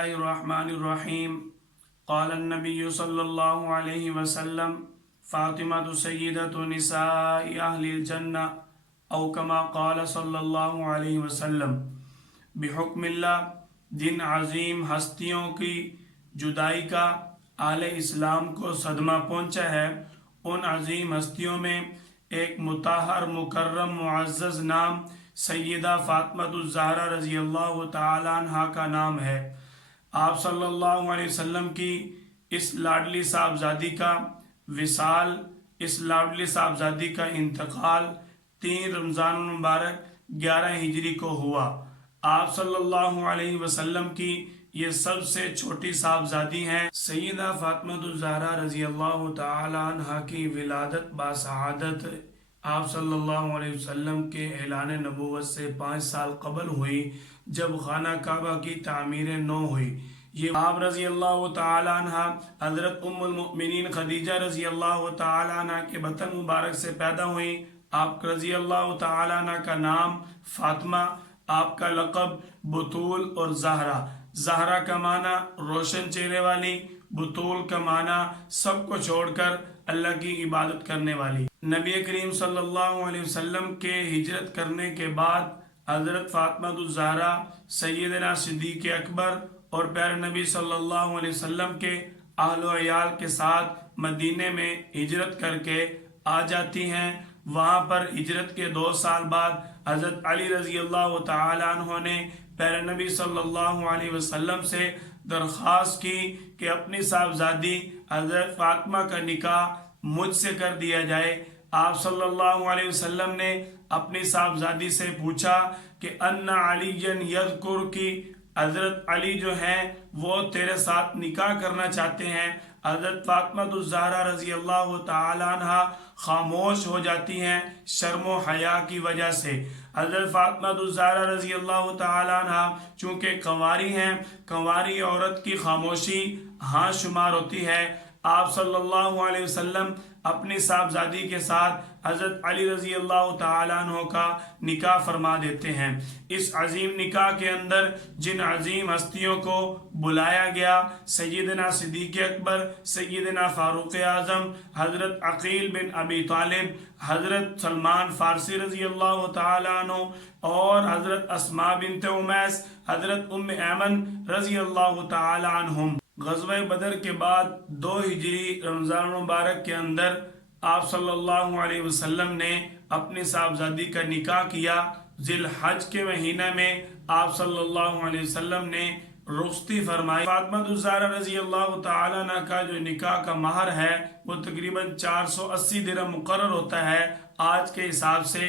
الله الرحمن الرحيم. قال النبي صلى الله عليه وسلم فاطمة سيدة نساء أهل الجنة أو كما قال صلی اللہ علیہ وسلم. بحکم اللہ جن عظیم ہستیوں کی جدائی کا اہل اسلام کو صدمہ پہنچا ہے ان عظیم ہستیوں میں ایک مطہر مکرم معزز نام سیدہ فاطمہ الزہرا رضی اللہ تعالی عنہ کا نام ہے. آپ صلی اللہ علیہ وسلم کی اس لاڈلی صاحبزادی کا وصال، اس لاڈلی صاحبزادی کا انتقال 3 رمضان المبارک 11 ہجری کو ہوا. آپ صلی اللہ علیہ وسلم کی یہ سب سے چھوٹی صاحبزادی ہیں. سیدہ فاطمہ الزہرا رضی اللہ تعالی عنہ کی ولادت باسعادت آپ صلی اللہ علیہ وسلم کے اعلان نبوت سے 5 سال قبل ہوئی، جب خانہ کعبہ کی تعمیر نو ہوئی. یہ آپ رضی اللہ تعالی عنہ حضرت ام المؤمنین خدیجہ رضی اللہ تعالی عنہ کے بطن مبارک سے پیدا ہوئی. آپ رضی اللہ تعالی عنہ کا نام فاطمہ، آپ کا لقب بطول اور زہرا. زہرا کا معنی روشن چہرے والی، بطول کا معنی سب کو چھوڑ کر اللہ کی عبادت کرنے والی. نبی کریم صلی اللہ علیہ وسلم کے ہجرت کرنے کے بعد حضرت فاطمہ الزہرا سیدنا صدیق اکبر اور پیارے نبی صلی اللہ علیہ وسلم کے اہل و عیال کے ساتھ مدینے میں ہجرت کر کے آ جاتی ہیں. وہاں پر ہجرت کے 2 سال بعد حضرت علی رضی اللہ تعالی عنہ نے پیارے نبی صلی اللہ علیہ وسلم سے درخواست کی کہ اپنی صاحبزادی حضرت فاطمہ کا نکاح مجھ سے کر دیا جائے. آپ صلی اللہ علیہ وسلم نے اپنی صاحبزادی سے پوچھا کہ ان علی یذکر کی حضرت علی جو ہیں وہ تیرے ساتھ نکاح کرنا چاہتے ہیں. حضرت فاطمہ الزہرا رضی اللہ تعالی عنہ خاموش ہو جاتی ہیں شرم و حیا کی وجہ سے. حضرت فاطمہ الزہرا رضی اللہ تعالی عنہ چونکہ کنواری ہیں، کنواری عورت کی خاموشی ہاں شمار ہوتی ہے. آپ صلی اللہ علیہ وسلم اپنی صاحبزادی کے ساتھ حضرت علی رضی اللہ تعالیٰ عنہ کا نکاح فرما دیتے ہیں. اس عظیم نکاح کے اندر جن عظیم ہستیوں کو بلایا گیا، سیدنا صدیق اکبر، سیدنا فاروق اعظم، حضرت عقیل بن ابی طالب، حضرت سلمان فارسی رضی اللہ تعالیٰ عنہ اور حضرت اسماء بنت امیس، حضرت ام ایمن رضی اللہ تعالیٰ عنہم. غزوہ بدر کے بعد 2 ہجری رمضان مبارک کے اندر آپ صلی اللہ علیہ وسلم نے اپنی صاحبزادی کا نکاح کیا. ذی الحج کے مہینہ میں آپ صلی اللہ علیہ وسلم نے رخصتی فرمائی. فاطمہ الزہرا رضی اللہ تعالیٰ عنہ کا جو نکاح کا مہر ہے وہ تقریباً 480 درہم مقرر ہوتا ہے. آج کے حساب سے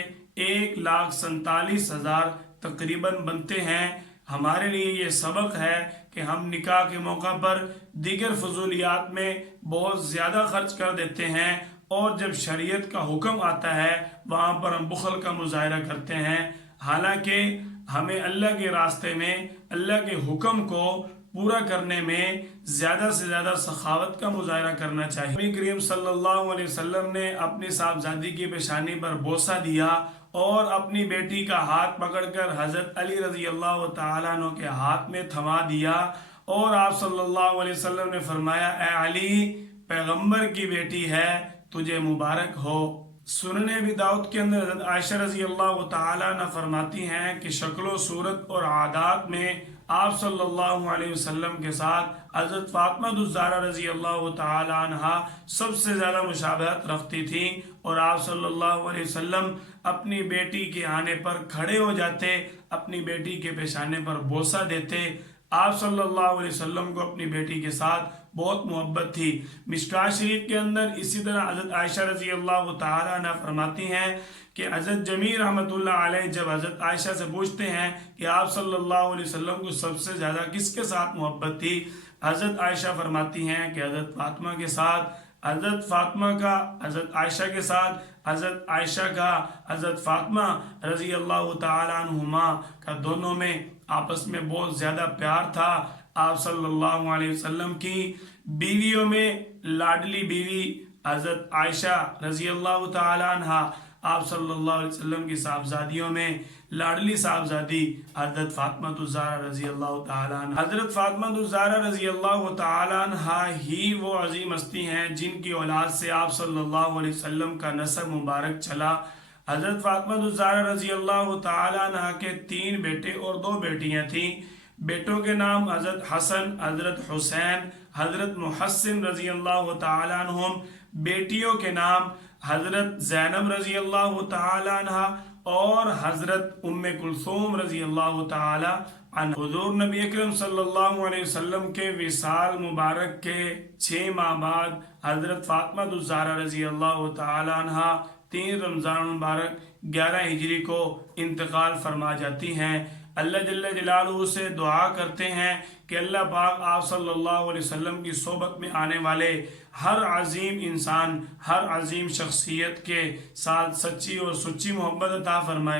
1,47,000 تقریباً بنتے ہیں. ہمارے لیے یہ سبق ہے کہ ہم نکاح کے موقع پر دیگر فضولیات میں بہت زیادہ خرچ کر دیتے ہیں، اور جب شریعت کا حکم آتا ہے وہاں پر ہم بخل کا مظاہرہ کرتے ہیں. حالانکہ ہمیں اللہ کے راستے میں اللہ کے حکم کو پورا کرنے میں زیادہ سے زیادہ سخاوت کا مظاہرہ کرنا چاہیے. نبی کریم صلی اللہ علیہ وسلم نے اپنی صاحبزادی کی پیشانی پر بوسہ دیا اور اپنی بیٹی کا ہاتھ پکڑ کر حضرت علی رضی اللہ تعالیٰ عنہ کے ہاتھ میں تھما دیا، اور آپ صلی اللہ علیہ وسلم نے فرمایا اے علی، پیغمبر کی بیٹی ہے، تجھے مبارک ہو. سنن ابی داؤد کے اندر حضرت عائشہ رضی اللہ تعالیٰ عنہ فرماتی ہیں کہ شکل و صورت اور عادات میں آپ صلی اللہ علیہ وسلم کے ساتھ حضرت فاطمہ الزہرا رضی اللہ تعالی عنہ سب سے زیادہ مشابہت رکھتی تھی، اور آپ صلی اللہ علیہ وسلم اپنی بیٹی کے آنے پر کھڑے ہو جاتے، اپنی بیٹی کے پیشانے پر بوسہ دیتے. آپ صلی اللہ علیہ وسلم کو اپنی بیٹی کے ساتھ بہت محبت تھی. مشکوٰۃ شریف کے اندر اسی طرح حضرت عائشہ رضی اللہ تعالی عنہ فرماتی ہیں کہ حضرت جمیع رحمۃ اللہ علیہ جب حضرت عائشہ سے پوچھتے ہیں کہ آپ صلی اللہ علیہ وسلم کو سب سے زیادہ کس کے ساتھ محبت تھی، حضرت عائشہ فرماتی ہیں کہ حضرت فاطمہ کے ساتھ. حضرت فاطمہ کا حضرت عائشہ کے ساتھ، حضرت عائشہ کا حضرت فاطمہ رضی اللہ تعالی عنہما کا دونوں میں آپس میں بہت زیادہ پیار تھا. آپ صلی اللہ علیہ وسلم کی بیویوں میں لاڈلی بیوی حضرت عائشہ رضی اللہ تعالی عنہ، آپ صلی اللہ علیہ وسلم کی صاحبزادیوں میں لاڈلی صاحبزادی حضرت فاطمہ الزہرا رضی اللہ تعالیٰ عنہ۔ حضرت فاطمہ الزہرا رضی اللہ تعالیٰ عنہ ہی وہ عظیم ہستی ہیں جن کی اولاد سے آپ صلی اللہ علیہ وسلم کا نسب مبارک چلا۔ حضرت فاطمہ الزہرا رضی اللہ تعالیٰ عنہ کے 3 بیٹے اور 2 بیٹیاں تھیں۔ بیٹوں کے نام حضرت حسن، حضرت حسین، حضرت محسن رضی اللہ تعالیٰ عنہم۔ بیٹیوں کے نام حضرت زینب رضی اللہ تعالیٰ عنہ اور حضرت ام کلثوم رضی اللہ تعالیٰ عنہ۔ حضور نبی اکرم صلی اللہ علیہ وسلم کے وصال مبارک کے 6 ماہ بعد حضرت فاطمہ الزہرا رضی اللہ تعالیٰ عنہ 3 رمضان مبارک 11 ہجری کو انتقال فرما جاتی ہیں۔ اللہ جل جلالہ سے دعا کرتے ہیں کہ اللہ پاک آپ صلی اللہ علیہ وسلم کی صحبت میں آنے والے ہر عظیم انسان، ہر عظیم شخصیت کے ساتھ سچی اور سچی محبت عطا فرمائے۔